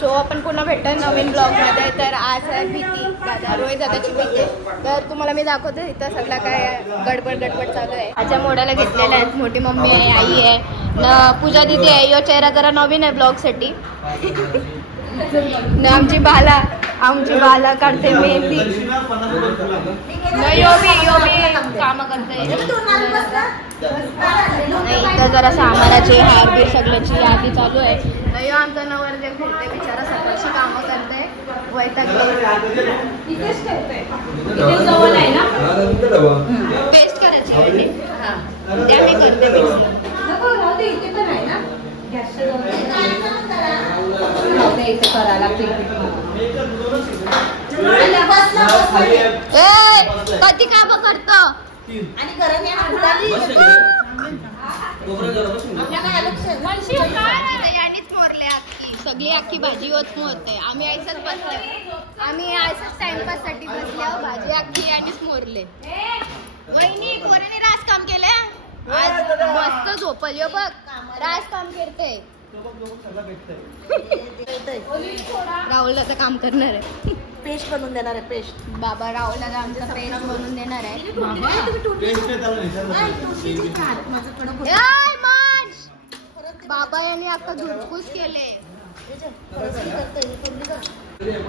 So आपण पुन्हा भेटतो नवीन ब्लॉगमध्ये. तर आज आहे भीती दादा रोहित दादाची भीती. तर तुम्हाला मी दाखवते इथं सगळं काय गडबड चालू आहे. माझ्या मोडाला घेतलेल्या आहेत. मोठी मम्मी आहे, आई आहे, पूजा दिदी आहे. यो चेहरा जरा नवीन आहे ब्लॉगसाठी. आमची बाला काढते मेहंदी. यो बी कामं करते. इथं जरा सामानाची हारबीर सगळ्याची यादी चालू आहे. नाही आमचा नवर जे फिरते बिचारा सकाळची कामं करते. जवळ आहे ना पेस्ट करायची त्या मी करते. कधी काम करतो सगळी अख्खी भाजी होत मोरते. आम्ही ऐसच बसलो. आम्ही ऐसच टाइमपास साठी बसल्या. भाजी अख्खी यांनीच मोरले. वहिनी पोरीने राज काम केले. आज मस्त झोपल. यो बघ राज काम करते. राहुलला तर काम करणार आहे. पेस्ट बनवून देणार आहे. पेस्ट बाबा राहुलला आमचा पेस्ट बनवून देणार आहे. बाबा यांनी आता धुडकूस केले.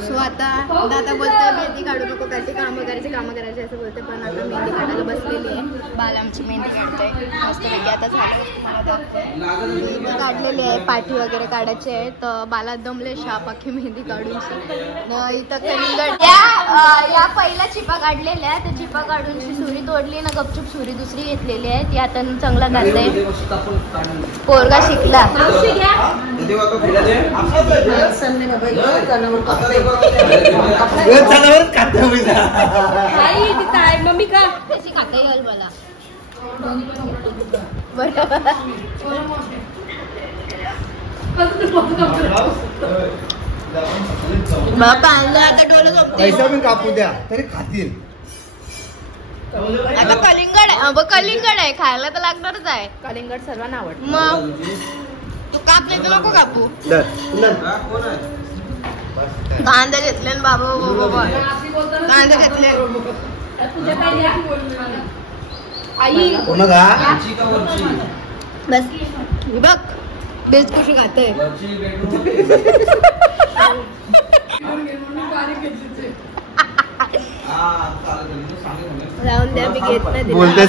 सो आता दादा बोलतोय मेहंदी काढू नको काढते कामं करायची असं बोलते. पण आता मेहंदी काढायला बसलेली आहे. बाल आमची मेहंदी काढते मस्तपैकी. आता झालं काढलेली आहे. पाठी वगैरे काढायची आहे. तर बाला दमले शाप अख्खी मेहंदी काढून. इथं कलिंगड या पहिल्या चिपा काढलेल्या. त्या चिपा काढून सुरी तोडली ना गपचूप सुरी दुसरी घेतलेली आहे. ती आता चांगला काढते. पोरगा शिकला. मम्मी का त्याची खाता येईल मला. पैसा पण कापू द्या तरी खातील. आता कलिंगड आहे. कलिंगड आहे खायला तर लागणारच आहे. कलिंगड सर्वांना आवडतं. मग तू कापले तर नको कापू. कांदे घेतले बाबा कांदे घेतले. आई बस बघ बेस्ट कशी खाते. राहून द्या मी घेत नाही. बोलते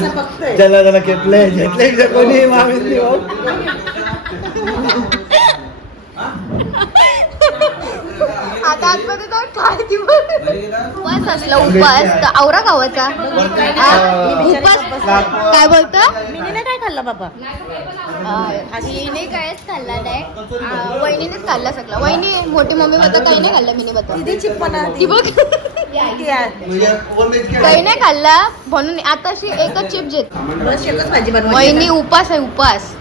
ज्याला घेतले कोणी मागितली. आता आतमध्ये जाऊन काय उपास असला उपास तर औरा गावाचा उपास काय बोलतो. मिनीने काय खाल्लं बाबा. हिने कायच खाल्ला नाही. वहिनीनेच खाल्ला सगळं. वहिनी मोठी मम्मी बद्दल काही नाही खाल्लं. मिनी बद्दल ती बघ काही नाही खाल्ला म्हणून आता अशी एकच चिप घेत. वहिनी उपास आहे उपास.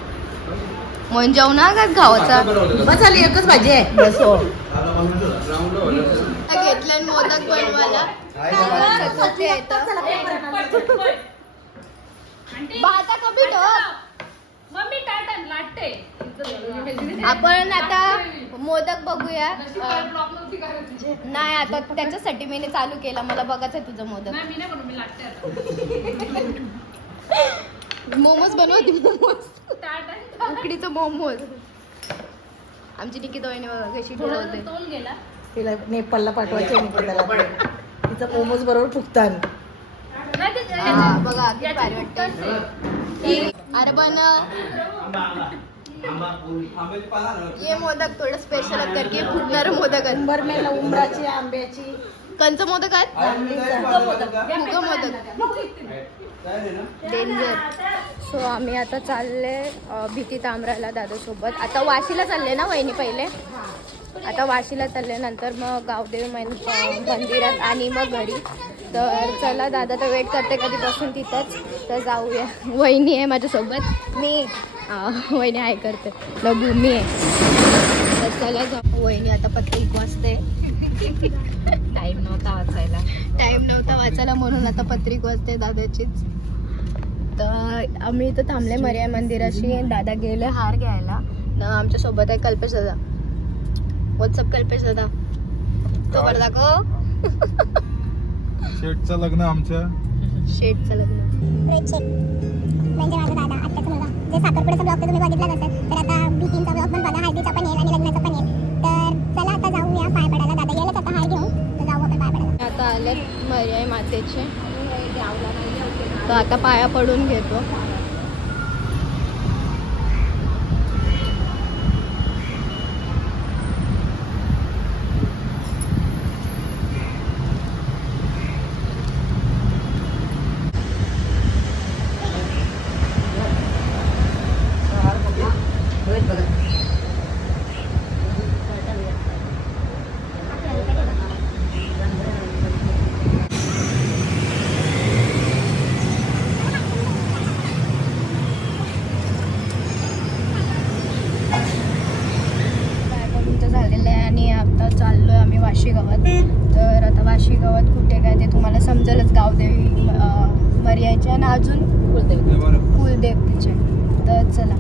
म्हणून जेवणा का गावाचा बस झाली एकच भाजी आहे. बस हो घेतलं मोदक बनवायला. भाता कमी आपण आता मोदक बघूया. नाही आता त्याच्यासाठी मी चालू केला. मला बघायचं तुझं मोदक. मोमोज बनवते. मोमोज उकडीचं मोमोज. आमची निकित वहिनी बघा कशी ठेवते. तिला नेपाळला पाठवायचे. तिचं मोमोज बरोबर फुकतान. बघा किती भारी वाटते. अरे पण ये मोदक थोडं स्पेशल करके फुटणार मोदक. उंबराची आंब्याची कंच मोदक आहेत. फुगा मोदक डेंजर. सो आम्ही आता चालले भीती तांबराला दादासोबत. आता वाशीला चालले ना वहिनी पहिले. आता वाशीला चालले नंतर मग गावदेवी मंदिरात आणि मग घरी. तर चला दादा तर वेट करते कधीपासून तिथंच. तर जाऊया. वहिनी आहे माझ्यासोबत. मी वहिनी आहे करते लघु मी आहे. तर चला जाऊ. वहिनी आता पत्रिक वाचते. टाइम नव्हता वाचायला म्हणून आता पत्रिक वाचते दादाचीच. तर आम्ही इथं थांबले मर्या मंदिराशी. दादा गेले हार घ्यायला. आमच्या सोबत आहे कल्पेश दादा. व्हॉट्सअप कल्पेश दादा तो बरं दाखव. शेटचं लग्न आमच्या. शेटचं लग्न. म्हणजे माझा दादा आत्याचा मुलगा जे साखरपुड्याचा ब्लॉग तुम्ही बघितलाच असेल तर आता बीटींचा ब्लॉग पण बघा. हळदीचा पण येईल आणि लग्नाचा पण येईल. तर चला आता जाऊया पाय पडायला. दादा यायलाच आता हार घेऊन तर जाऊ आपण पाय पडायला. आता आलेत मर्याय मातेचे तर आता पाया पडून घेतो. चाललोय आम्ही वाशी गावात. तर आता वाशी गावात कुठे काय ते तुम्हाला समजेलच. गावदेवी मर्याचे आणि अजून कुलदेवतेचे. तर चला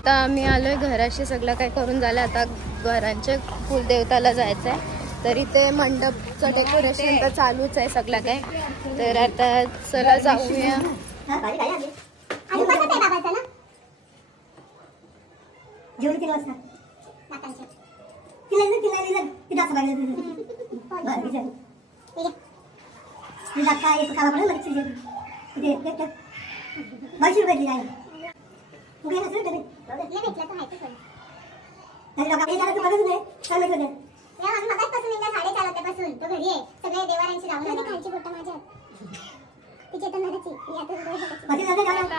आता आम्ही आलोय घराशी. सगळं काय करून झालं. आता घरांच्या कुलदेवताला जायचंय. तर इथे मंडपचं डेकोरेशन तर चालूच आहे सगळं काय. तर आता चला जाऊया.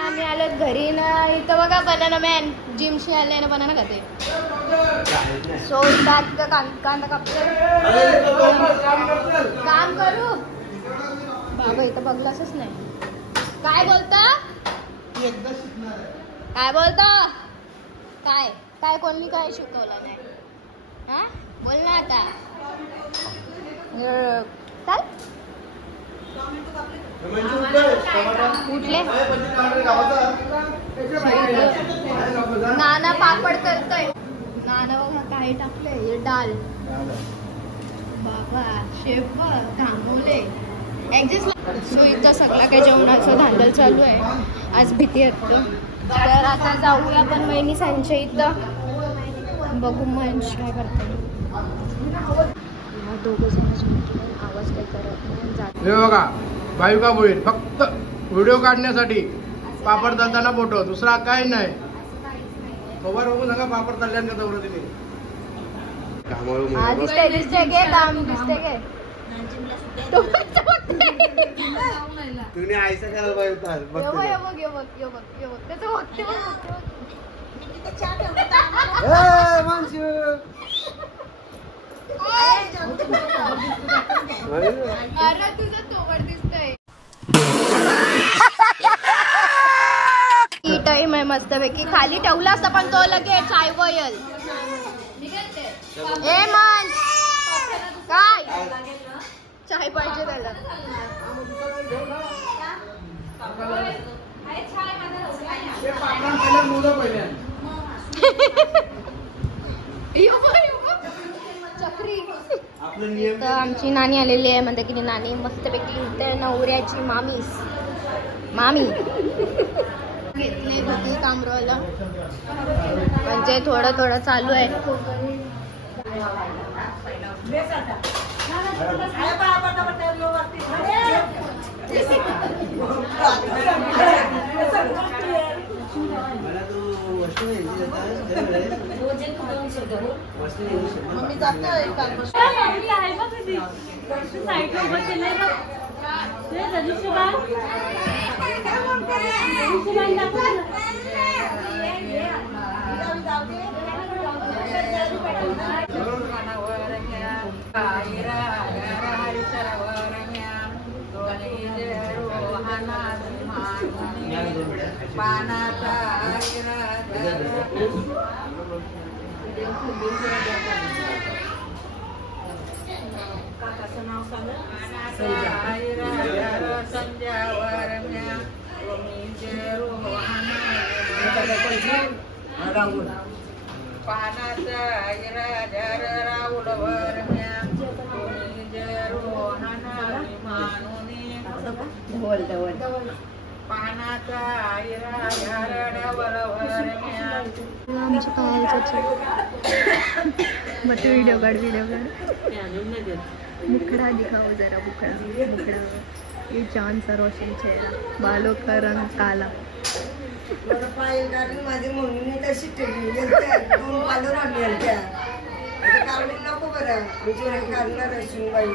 आम्ही आलो घरी ना. इथं बघा बनाना मॅन जिमशी आले ना बनाना खाते. सो इथं कांदा कापतो. काम करू बाबा. इथं बघलासच नाही. काय बोलता काय बोलता काय काय कोणी काय शिकवलं नाही. हा बोल ना आता. चाल कुठले नाना पापड करतोय. नाना बघा काय टाकलंय. डाल बाबा शेफ थांबवले ऍडजस्ट. सो इथं सगळा काही जेवणाचं धांदल चालू आहे. आज भीती असतो. तर आता जाऊया आपण वहिनी सांच्या इथं बघू मंच काय करतो. दोघं जण आवाज काय करत नाही जात. हे बघा भाविका बोईर फक्त व्हिडिओ काढण्यासाठी पापड तळताना फोटो, दुसरा काही नाही. खबर बघू नका पापड तळल्यानंतर तेवढं तिने दिसते घे काम दिसते घे. तुम्ही आयसा करायला पाहिजे टाइम आहे मस्तपैकी. खाली ठेवला असता पण तो लगेच चाय बॉयल. ए मन काय चाय पाहिजे त्याला. चक्री. तर आमची नानी आलेली आहे. म्हणते की नानी मस्तपैकी त्या नवऱ्याची मामी घेतली होती कामरवाला. म्हणजे थोडं थोडं चालू आहे. वीडियो काढ मुखड़ा दिखाओ जरा. मुखड़ा ये चांद सा रोशन चेहरा, बालों का रंग काला. माझी मम्मीने तशी ठेवली नको बरं करणार सुनबाई.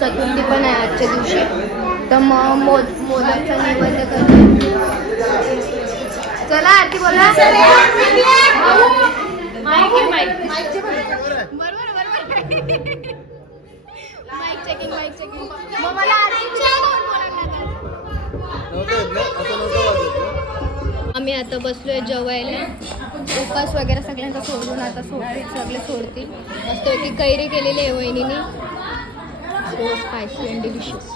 चतुर्थी पण आहे आजच्या दिवशी. तर मग मोदकचा नैवेद्य करतो. चला आरती बोला. Mic checking. मग मला आम्ही आता बसलोय जेवायला. उपास वगैरे सगळ्यांचा सोडून आता सगळे सोडतील. मस्त की कैरी केलेली आहे वहिनीने. So spicy and delicious.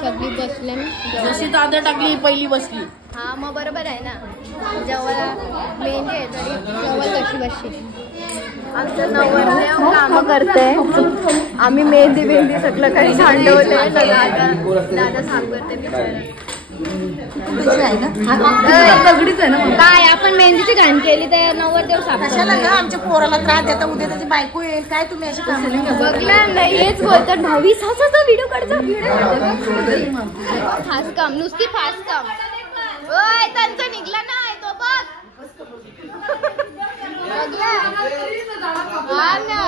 सगळी बसले जशी दादा टाकली पहिली बसली. हा मग बरोबर आहे ना. जेव्हा मेहंदी आहे तरी जेव्हा कशी बसली. आमच्या नवरदेव काम करते. आम्ही मेहंदी बिंदी सगळं काही सांडवले. दादा साफ करते बिचारा. दगडीच आहे ना मग. काय आपण मेहंदीची घाण केली तर नवरदेव साफ कशाला ग आमच्या पोराला त्रास देता. उद्या त्याची बायको येईल काय तुम्ही अशी काम बघला नाही. हेच बोलतात 20,000चा व्हिडिओ काढचा. फास्ट काम नुसती फास्ट काम. ओय त्यांचा निघला नाही तो बघ. हा ना